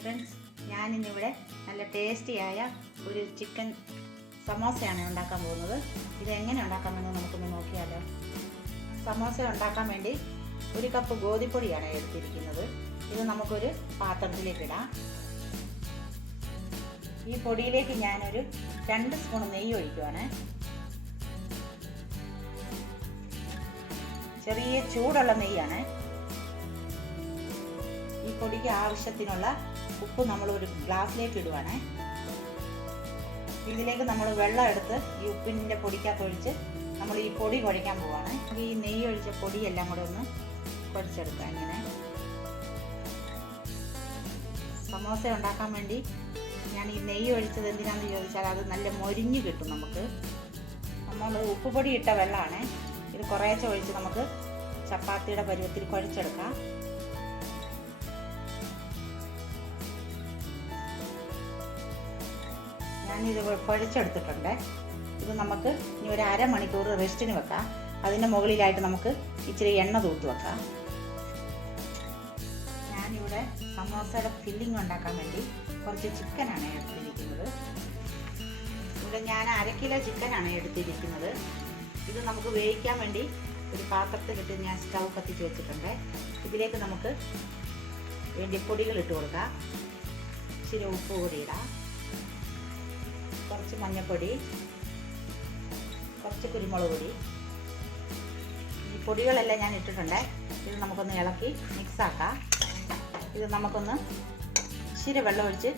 Friends, ഞാനിന്നിവിടെ നല്ല ടേസ്റ്റിയായ ഒരു ചിക്കൻ സമോസയാണ് ഉണ്ടാക്കാൻ പോകുന്നത്. ഇതെങ്ങനെ ഉണ്ടാക്കാമെന്ന് നമുക്കൊന്ന് നോക്കിയാലോ. സമോസ ഉണ്ടാക്കാൻ വേണ്ടി 1 കപ്പ് ഗോതമ്പൊടിയാണ് എടുത്തിരിക്കുന്നത്. ഇത് നമുക്കൊരു പാത്രത്തിലേക്ക് ഇടാം. ഈ പൊടിയിലേക്ക് ഞാനൊരു 2 സ്പൂൺ നെയ്യ് ഒഴിക്കുവാണ്. ചെറിയ ചൂടുള്ള നെയ്യാണ്. ഈ പൊടിക്ക് ആവശ്യത്തിനുള്ള ഉപ്പ് നമ്മൾ ഒരു ഗ്ലാസ്സിലേക്ക് ഇടുവാണ്. ഇതിലേക്ക് നമ്മൾ വെള്ളം എടുത്ത് ഈ ഉപ്പിൻ്റെ പൊടിക്കകത്ത് ഒഴിച്ച് നമ്മൾ ഈ പൊടി കുഴയ്ക്കാൻ പോവാണ്. ഈ നെയ്യ് ഒഴിച്ച പൊടിയെല്ലാം കൂടെ ഒന്ന് കുഴച്ചെടുക്കാം. ഇങ്ങനെ സമോസ ഉണ്ടാക്കാൻ വേണ്ടി ഞാൻ ഈ നെയ്യ് ഒഴിച്ചത് എന്തിനാണെന്ന് ചോദിച്ചാൽ അത് നല്ല മൊരിഞ്ഞ് കിട്ടും. നമുക്ക് നമ്മൾ ഉപ്പ് പൊടി ഇട്ട വെള്ളമാണ്. ഇത് കുറേശ്ശെ ഒഴിച്ച് നമുക്ക് ചപ്പാത്തിയുടെ പരുവത്തിൽ കുഴച്ചെടുക്കാം. ഞാനിത് കുഴച്ചെടുത്തിട്ടുണ്ട്. ഇത് നമുക്ക് ഇനി ഒരു അരമണിക്കൂർ റെസ്റ്റിന് വെക്കാം. അതിൻ്റെ മുകളിലായിട്ട് നമുക്ക് ഇച്ചിരി എണ്ണ തൂത്ത് വെക്കാം. ഞാനിവിടെ സമോസയുടെ ഫില്ലിംഗ് ഉണ്ടാക്കാൻ വേണ്ടി കുറച്ച് ചിക്കനാണ് എടുത്തിരിക്കുന്നത്. ഇവിടെ ഞാൻ 1/2 കിലോ ചിക്കനാണ് എടുത്തിരിക്കുന്നത്. ഇത് നമുക്ക് വേവിക്കാൻ വേണ്ടി ഒരു പാത്രത്തിലിട്ട് ഞാൻ സ്റ്റൗ കത്തിച്ച് വെച്ചിട്ടുണ്ട്. ഇതിലേക്ക് നമുക്ക് വേണ്ടി പൊടികൾ ഇട്ട് കൊടുക്കാം. ഇച്ചിരി ഉപ്പ് കൂടി ഇടാം, കുറച്ച് മഞ്ഞൾപ്പൊടി, കുറച്ച് കുരുമുളക് പൊടി. ഈ പൊടികളെല്ലാം ഞാൻ ഇട്ടിട്ടുണ്ട്. ഇത് നമുക്കൊന്ന് ഇളക്കി മിക്സാക്കാം. ഇത് നമുക്കൊന്ന് ഇച്ചിരി വെള്ളം ഒഴിച്ച്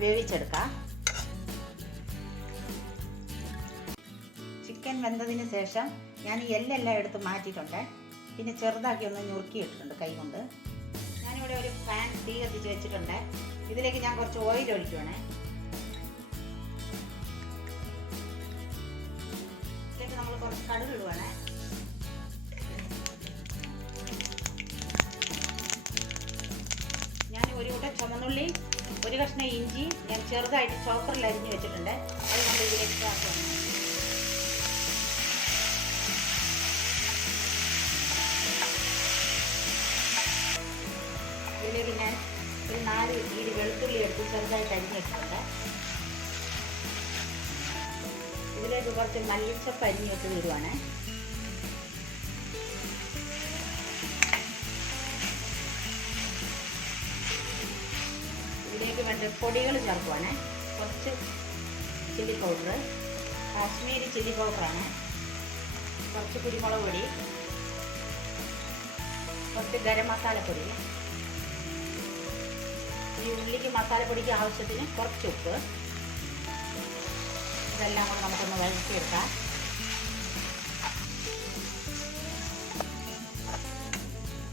വേവിച്ചെടുക്കാം. ചിക്കൻ വെന്തതിന് ശേഷം ഞാൻ എല്ലെല്ലാം എടുത്ത് മാറ്റിയിട്ടുണ്ട്. പിന്നെ ചെറുതാക്കി ഒന്ന് ഞുറുക്കി ഇട്ടിട്ടുണ്ട് കൈ കൊണ്ട്. ഞാനിവിടെ ഒരു പാൻ തീ കത്തിച്ച് വെച്ചിട്ടുണ്ട്. ഇതിലേക്ക് ഞാൻ കുറച്ച് ഓയിൽ ഒഴിക്കുവാണേ. ഇതിലേക്ക് നമ്മൾ കുറച്ച് കടുക് ഇടുവാണേ. ഞാൻ ഒരു കൂട്ടം ചുമന്നുള്ളി, ഒരു കഷ്ണം ഇഞ്ചി ഞാൻ ചെറുതായിട്ട് ചോപ്പറിൽ അരിഞ്ഞ് വെച്ചിട്ടുണ്ട്. അത് നമ്മൾ ഇതിലേക്ക് ചേർക്കണം. ഇതിലേക്ക് ഞാൻ ഒരു 4 ഈട് വെളുത്തുള്ളി എടുത്ത് ചെറുതായിട്ട് അരിഞ്ഞ് വെച്ചിട്ടുണ്ട്. ഇതിലേക്ക് കുറച്ച് മല്ലിച്ചപ്പ് അരിഞ്ഞ് വെച്ച് ഇടുവാണ്. ഇതിലേക്ക് വേണ്ട പൊടികൾ ചേർക്കുവാണ്. കുറച്ച് ചില്ലി പൗഡർ, കാശ്മീരി ചില്ലി പൗഡറാണ്, കുറച്ച് കുരുമുളക് പൊടി, കുറച്ച് ഗരം മസാലപ്പൊടി, ഈ ഉള്ളിക്ക് മസാലപ്പൊടിക്ക് ആവശ്യത്തിന് കുറച്ച് ഉപ്പ്. ഇതെല്ലാം കൂടെ നമുക്കൊന്ന് വഴറ്റിയെടുക്കാം.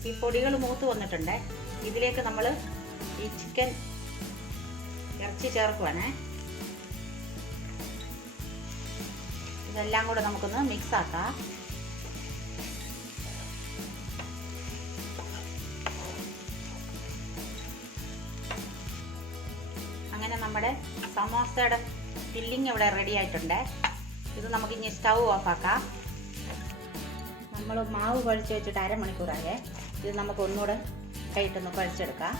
ഈ പൊടികൾ മൂത്ത് വന്നിട്ടുണ്ട്. ഇതിലേക്ക് നമ്മൾ ഈ ചിക്കൻ ഇറച്ചി ചേർക്കുവാണ്. ഇതെല്ലാം കൂടെ നമുക്കൊന്ന് മിക്സാക്കാം. അങ്ങനെ നമ്മുടെ സമോസയുടെ ഫില്ലിങ് ഇവിടെ റെഡി ആയിട്ടുണ്ട്. ഇത് നമുക്ക് ഇനി സ്റ്റൗ ഓഫാക്കാം. നമ്മൾ മാവ് കുഴച്ച് വെച്ചിട്ട് അരമണിക്കൂറായേ. ഇത് നമുക്ക് ഒന്നുകൂടെ കൈയിട്ടൊന്ന് കുഴച്ചെടുക്കാം.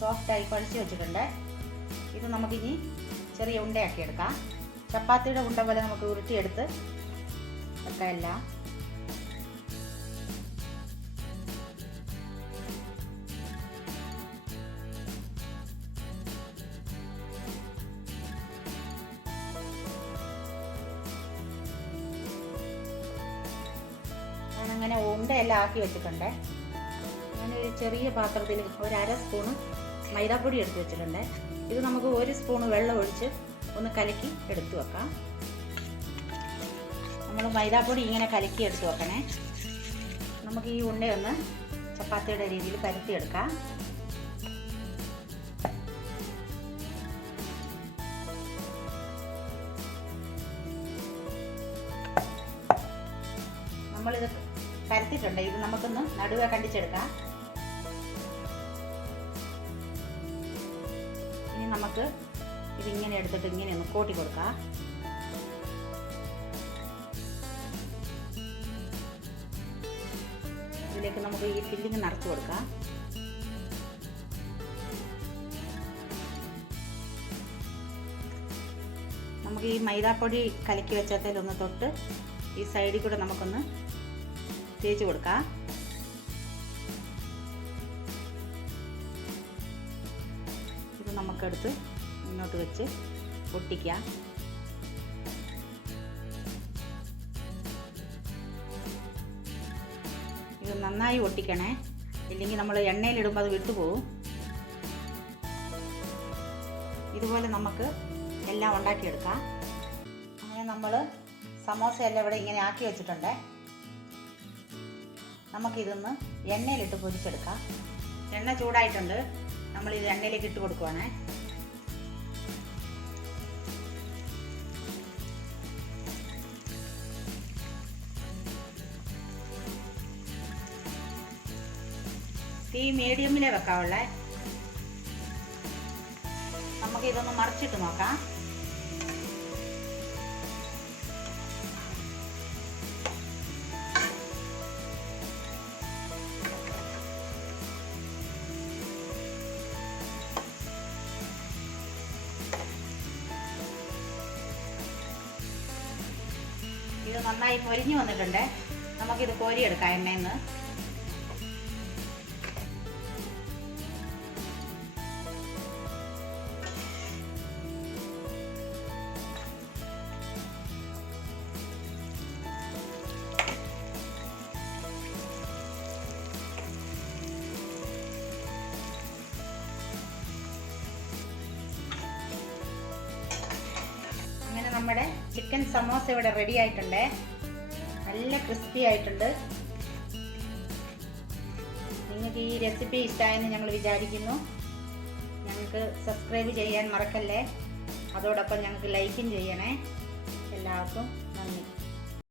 സോഫ്റ്റായി കുഴച്ച് വെച്ചിട്ടുണ്ട്. ഇത് നമുക്കിനി ചെറിയ ഉണ്ടയാക്കി എടുക്കാം. ചപ്പാത്തിയുടെ ഉണ്ട പോലെ നമുക്ക് ഉരുട്ടിയെടുത്ത് വെക്കാം എല്ലാം. ഞാനങ്ങനെ ഉണ്ടയെല്ലാം ആക്കി വെച്ചിട്ടുണ്ട്. ഞാനൊരു ചെറിയ പാത്രത്തിൽ ഒരു 1/2 സ്പൂണ് മൈദാപ്പൊടി എടുത്ത് വെച്ചിട്ടുണ്ട്. ഇത് നമുക്ക് 1 സ്പൂണ് വെള്ളം ഒഴിച്ച് ഒന്ന് കലക്കി എടുത്തു വെക്കാം. നമ്മൾ മൈദാപ്പൊടി ഇങ്ങനെ കലക്കി എടുത്ത് വെക്കണേ. നമുക്ക് ഈ ഉണ്ടയൊന്ന് ചപ്പാത്തിയുടെ രീതിയിൽ പരത്തിയെടുക്കാം. നമ്മളിത് പരത്തിയിട്ടുണ്ട്. ഇത് നമുക്കൊന്ന് നടുവെ കണ്ടിച്ചെടുക്കാം. ഇനി നമുക്ക് ഇതിങ്ങനെ എടുത്തിട്ട് ഇങ്ങനെ ഒന്ന് കോട്ടി കൊടുക്കാം. ഇതിലേക്ക് നമുക്ക് ഈ ഫില്ലിങ് നിറച്ച് കൊടുക്കാം. നമുക്ക് ഈ മൈദാപ്പൊടി കലക്കി വെച്ചതിലൊന്ന് തൊട്ട് ഈ സൈഡിൽ കൂടെ നമുക്കൊന്ന് തേച്ച് കൊടുക്കാം. ഇത് നമുക്കെടുത്ത് മുന്നോട്ട് വെച്ച് ഒട്ടിക്കാം. ഇത് നന്നായി ഒട്ടിക്കണേ, ഇല്ലെങ്കിൽ നമ്മൾ എണ്ണയിലിടുമ്പോൾ അത് വിട്ടുപോകും. ഇതുപോലെ നമുക്ക് എല്ലാം ഉണ്ടാക്കിയെടുക്കാം. അങ്ങനെ നമ്മൾ സമോസ എല്ലാം ഇവിടെ ഇങ്ങനെ ആക്കി വെച്ചിട്ടുണ്ട്. നമുക്കിതൊന്ന് എണ്ണയിലിട്ട് പൊരിച്ചെടുക്കാം. എണ്ണ ചൂടായിട്ടുണ്ട്, നമ്മളിത് എണ്ണയിലേക്ക് ഇട്ട് കൊടുക്കുവാണേ. തീ മീഡിയമിലേ വെക്കാവുള്ളേ. നമുക്കിതൊന്ന് മറിച്ചിട്ട് നോക്കാം. ഇത് നന്നായി പൊരിഞ്ഞു വന്നിട്ടുണ്ട്. നമുക്കിത് കോരിയെടുക്കാം എണ്ണയിൽ നിന്ന്. അങ്ങനെ നമ്മുടെ ചിക്കൻ സമോസ ഇവിടെ റെഡി ആയിട്ടുണ്ട്. നല്ല ക്രിസ്പി ആയിട്ടുണ്ട്. നിങ്ങൾക്ക് ഈ റെസിപ്പി ഇഷ്ടമായെന്ന് ഞങ്ങൾ വിചാരിക്കുന്നു. ഞങ്ങൾക്ക് സബ്സ്ക്രൈബ് ചെയ്യാൻ മറക്കല്ലേ. അതോടൊപ്പം ഞങ്ങൾക്ക് ലൈക്കും ചെയ്യണേ. എല്ലാവർക്കും നന്ദി.